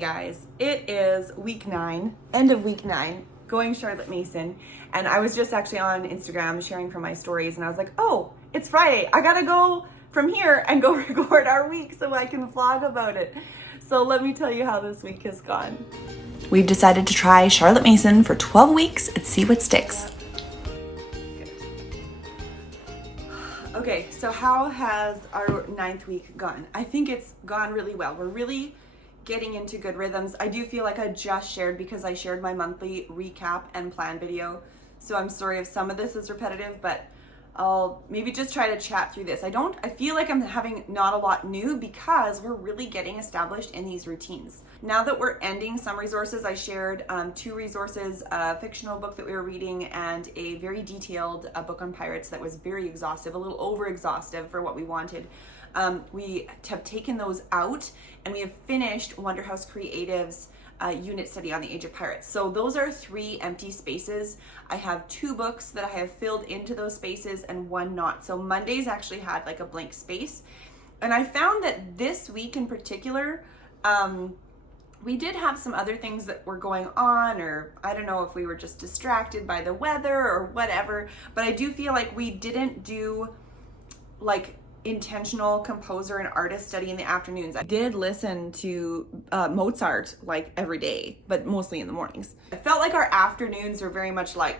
Guys, it is week 9, end of week 9, going Charlotte Mason, and I was just actually on Instagram sharing from my stories, and I was like, oh, it's Friday, I gotta go from here and go record our week so I can vlog about it. So let me tell you how this week has gone. We've decided to try Charlotte Mason for 12 weeks and see what sticks. Okay, so how has our 9th week gone? I think it's gone really well. We're really getting into good rhythms. I do feel like I just shared because I shared my monthly recap and plan video. So I'm sorry if some of this is repetitive, but I'll maybe just try to chat through this. I feel like I'm having not a lot new because we're really getting established in these routines. Now that we're ending some resources, I shared 2 resources, a fictional book that we were reading and a very detailed book on pirates that was very exhaustive, a little over exhaustive for what we wanted. We have taken those out and we have finished Wonderhouse Creative's unit study on the Age of Pirates. So those are 3 empty spaces. I have 2 books that I have filled into those spaces and 1 not. So Mondays actually had like a blank space. And I found that this week in particular, we did have some other things that were going on, or I don't know if we were just distracted by the weather or whatever, but I do feel like we didn't do like intentional composer and artist study in the afternoons. I did listen to Mozart like every day, but mostly in the mornings. I felt like our afternoons were very much like,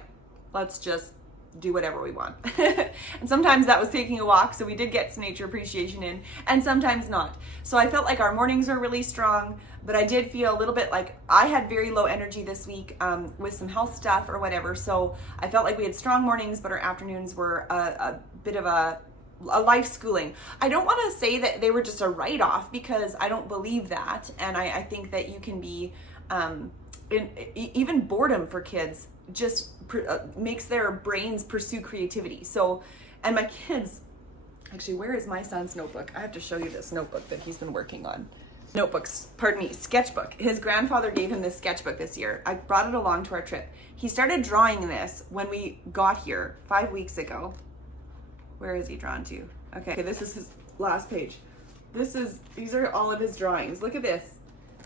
let's just do whatever we want. And sometimes that was taking a walk, so we did get some nature appreciation in, and sometimes not. So I felt like our mornings were really strong, but I did feel a little bit like I had very low energy this week with some health stuff or whatever. So I felt like we had strong mornings, but our afternoons were a bit of a life schooling. I don't want to say that they were just a write-off because I don't believe that, and I think that you can be even boredom for kids just makes their brains pursue creativity. So, and my kids, actually, where is my son's notebook? I have to show you this notebook that he's been working on. Sketchbook. His grandfather gave him this sketchbook this year. I brought it along to our trip. He started drawing this when we got here 5 weeks ago. Where is he drawn to? Okay, this is his last page. These are all of his drawings. Look at this.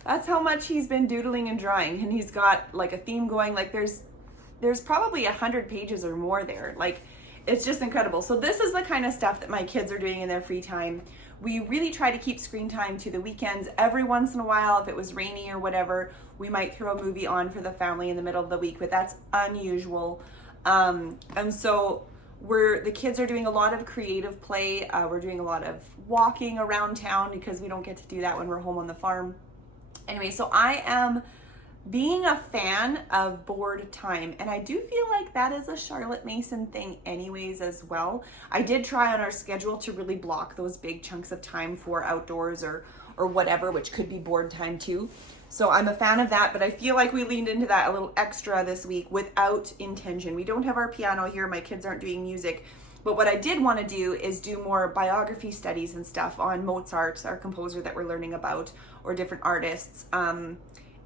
That's how much he's been doodling and drawing, and he's got like a theme going. Like there's probably 100 pages or more there. Like, it's just incredible. So this is the kind of stuff that my kids are doing in their free time. We really try to keep screen time to the weekends. Every once in a while, if it was rainy or whatever, we might throw a movie on for the family in the middle of the week, but that's unusual. And so the kids are doing a lot of creative play. We're doing a lot of walking around town because we don't get to do that when we're home on the farm. Anyway, so I am being a fan of board time, and I do feel like that is a Charlotte Mason thing anyways as well. I did try on our schedule to really block those big chunks of time for outdoors or whatever, which could be board time too. So I'm a fan of that, but I feel like we leaned into that a little extra this week without intention. We don't have our piano here. My kids aren't doing music. But what I did want to do is do more biography studies and stuff on Mozart, our composer that we're learning about, or different artists.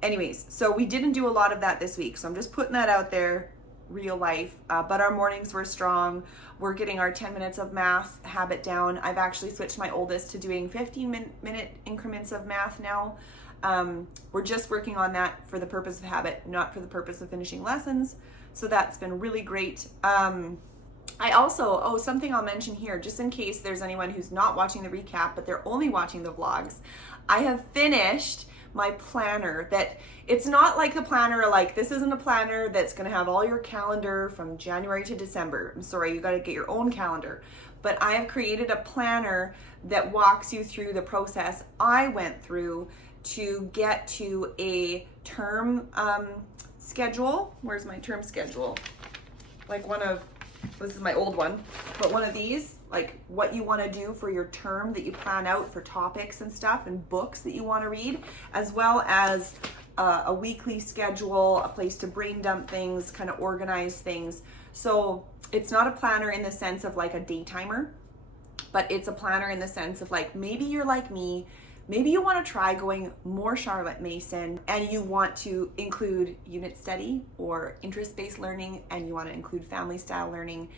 Anyways, so we didn't do a lot of that this week. So I'm just putting that out there, real life. But our mornings were strong. We're getting our 10 minutes of math habit down. I've actually switched my oldest to doing 15-minute increments of math now. We're just working on that for the purpose of habit, not for the purpose of finishing lessons. So that's been really great. I also, something I'll mention here, just in case there's anyone who's not watching the recap, but they're only watching the vlogs. I have finished my planner. That it's not like the planner, like this isn't a planner that's going to have all your calendar from January to December. I'm sorry, you got to get your own calendar. But I have created a planner that walks you through the process I went through to get to a term schedule. Where's my term schedule? Like this is my old one, but one of these, like what you want to do for your term that you plan out for topics and stuff and books that you want to read, as well as a weekly schedule, a place to brain dump things, kind of organize things. So it's not a planner in the sense of like a day timer, but it's a planner in the sense of like, maybe you're like me, maybe you want to try going more Charlotte Mason and you want to include unit study or interest-based learning, and you want to include family style learning,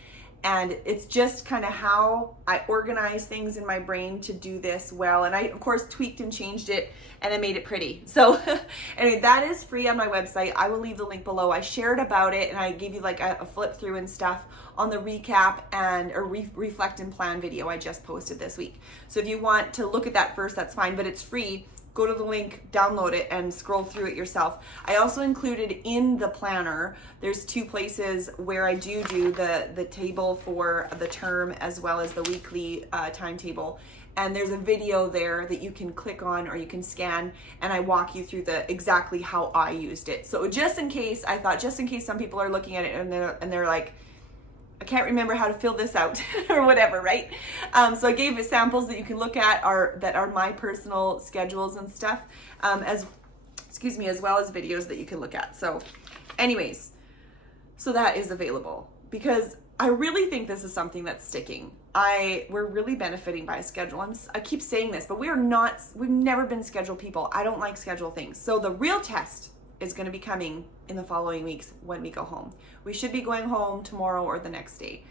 And it's just kind of how I organize things in my brain to do this well. And I, of course, tweaked and changed it and I made it pretty. So anyway, that is free on my website. I will leave the link below. I shared about it and I gave you like a flip through and stuff on the recap and a reflect and plan video I just posted this week. So if you want to look at that first, that's fine, but it's free. Go to the link, download it, and scroll through it yourself. I also included in the planner, there's 2 places where I do the table for the term as well as the weekly timetable. And there's a video there that you can click on or you can scan, and I walk you through exactly how I used it. So just in case some people are looking at it and they're like, I can't remember how to fill this out or whatever, right? So I gave samples that you can look at that are my personal schedules and stuff, as well as videos that you can look at. So anyways, so that is available because I really think this is something that's sticking. We're really benefiting by a schedule. I keep saying this, but we've never been schedule people. I don't like schedule things. So the real test is going to be coming in the following weeks when we go home. We should be going home tomorrow or the next day.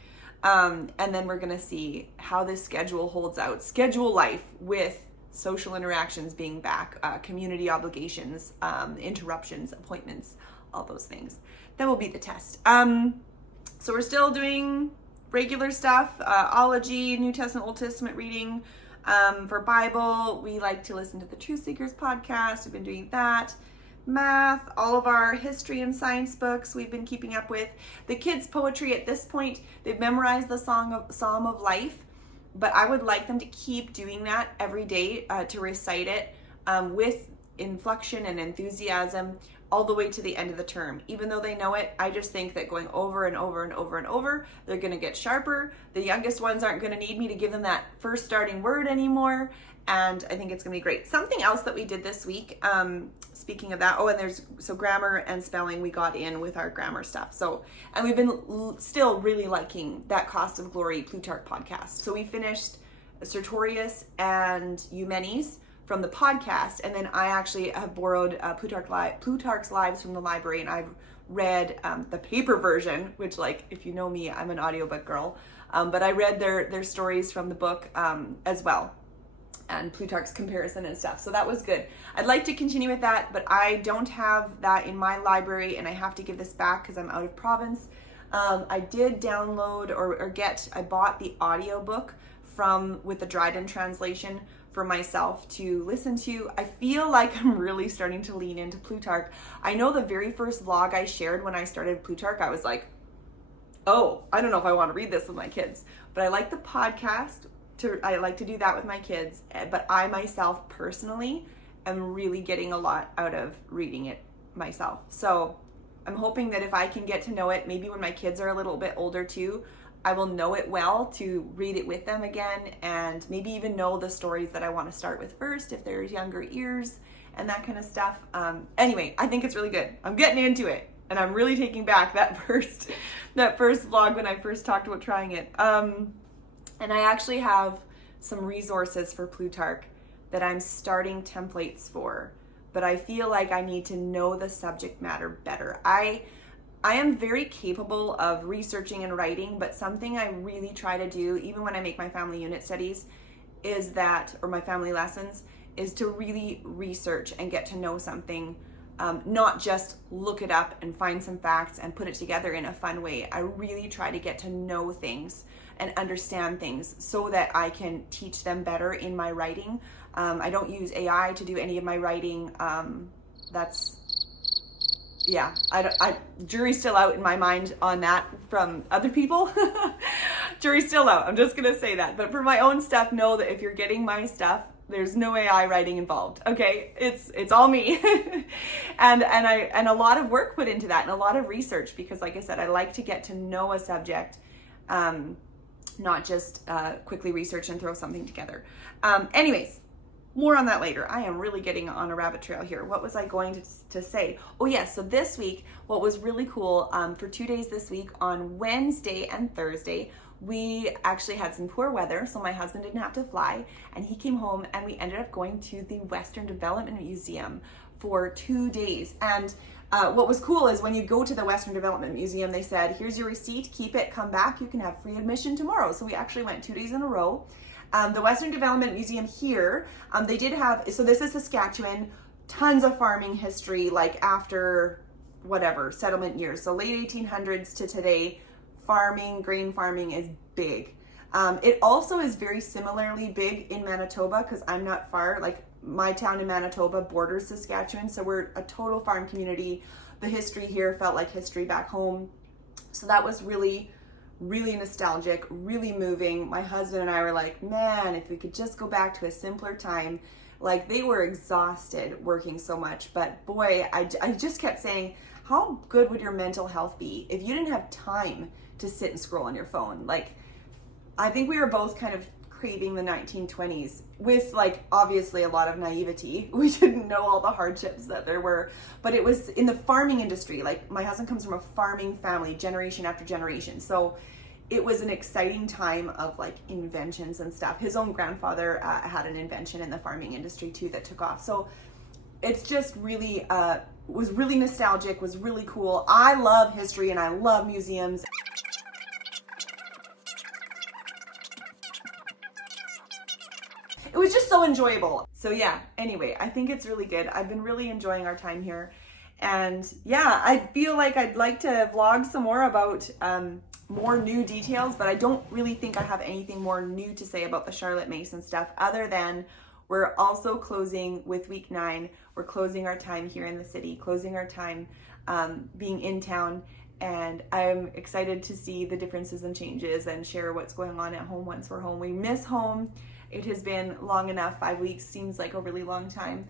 And then we're going to see how this schedule holds out. Schedule life with social interactions being back, community obligations, interruptions, appointments, all those things. That will be the test. So we're still doing regular stuff, ology, New Testament, Old Testament reading. For Bible, we like to listen to the Truth Seekers podcast. We've been doing that. Math, all of our history and science books we've been keeping up with. The kids' poetry at this point, they've memorized the Psalm of Life, but I would like them to keep doing that every day, to recite it with inflection and enthusiasm all the way to the end of the term. Even though they know it, I just think that going over and over and over and over, they're going to get sharper. The youngest ones aren't going to need me to give them that first starting word anymore. And I think it's going to be great. Something else that we did this week, speaking of that, so grammar and spelling we got in with our grammar stuff. So, and we've been still really liking that Cost of Glory Plutarch podcast. So we finished Sertorius and Eumenes from the podcast, and then I actually have borrowed Plutarch's Lives from the library, and I've read the paper version, which, like, if you know me, I'm an audiobook girl, but I read their stories from the book as well, and Plutarch's comparison and stuff. So that was good. I'd like to continue with that, but I don't have that in my library, and I have to give this back because I'm out of province. I did download I bought the audiobook with the Dryden translation for myself to listen to. I feel like I'm really starting to lean into Plutarch. I know the very first vlog I shared when I started Plutarch, I was like, oh, I don't know if I want to read this with my kids, but I like the podcast. I like to do that with my kids, but I myself personally am really getting a lot out of reading it myself. So I'm hoping that if I can get to know it, maybe when my kids are a little bit older too, I will know it well to read it with them again, and maybe even know the stories that I want to start with first if there's younger ears and that kind of stuff. Anyway, I think it's really good. I'm getting into it, and I'm really taking back that first vlog when I first talked about trying it. And I actually have some resources for Plutarch that I'm starting templates for, but I feel like I need to know the subject matter better. I am very capable of researching and writing, but something I really try to do, even when I make my family unit studies, or my family lessons, is to really research and get to know something, not just look it up and find some facts and put it together in a fun way. I really try to get to know things and understand things so that I can teach them better in my writing. I don't use AI to do any of my writing. Jury's still out in my mind on that from other people. Jury's still out. I'm just gonna say that. But for my own stuff, know that if you're getting my stuff, there's no AI writing involved. Okay, it's all me, and a lot of work put into that and a lot of research, because like I said, I like to get to know a subject, not just quickly research and throw something together. Anyways. More on that later. I am really getting on a rabbit trail here. What was I going to say? Oh yes, so this week, what was really cool, for 2 days this week, on Wednesday and Thursday, we actually had some poor weather, so my husband didn't have to fly, and he came home, and we ended up going to the Western Development Museum for 2 days. And what was cool is when you go to the Western Development Museum, they said, here's your receipt, keep it, come back, you can have free admission tomorrow. So we actually went 2 days in a row. The Western Development Museum here, they did have, so this is Saskatchewan, tons of farming history, like after whatever, settlement years. So late 1800s to today, farming, grain farming is big. It also is very similarly big in Manitoba, because I'm not far, like my town in Manitoba borders Saskatchewan, so we're a total farm community. The history here felt like history back home. So that was really, really nostalgic, really moving. My husband and I were like, man, if we could just go back to a simpler time. Like, they were exhausted working so much, but boy, I just kept saying, how good would your mental health be if you didn't have time to sit and scroll on your phone? Like, I think we were both kind of craving the 1920s with, like, obviously a lot of naivety. We didn't know all the hardships that there were, but it was in the farming industry. Like, my husband comes from a farming family, generation after generation. So it was an exciting time of like inventions and stuff. His own grandfather had an invention in the farming industry too that took off. So it's just really, was really nostalgic, was really cool. I love history and I love museums. It was just so enjoyable. So yeah, anyway, I think it's really good. I've been really enjoying our time here. And yeah, I feel like I'd like to vlog some more about more new details, but I don't really think I have anything more new to say about the Charlotte Mason stuff, other than we're also closing with week 9. We're closing our time here in the city, closing our time being in town. And I'm excited to see the differences and changes and share what's going on at home once we're home. We miss home. It has been long enough. 5 weeks seems like a really long time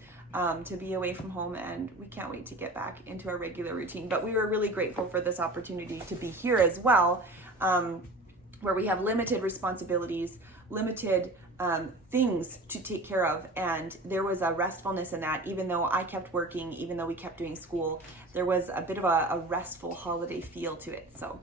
to be away from home, and we can't wait to get back into our regular routine. But we were really grateful for this opportunity to be here as well, where we have limited responsibilities, limited things to take care of, and there was a restfulness in that. Even though I kept working, even though we kept doing school, there was a bit of a restful holiday feel to it. So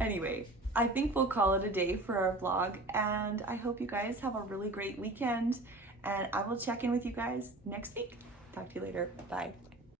anyway, I think we'll call it a day for our vlog, and I hope you guys have a really great weekend, and I will check in with you guys next week. Talk to you later. Bye.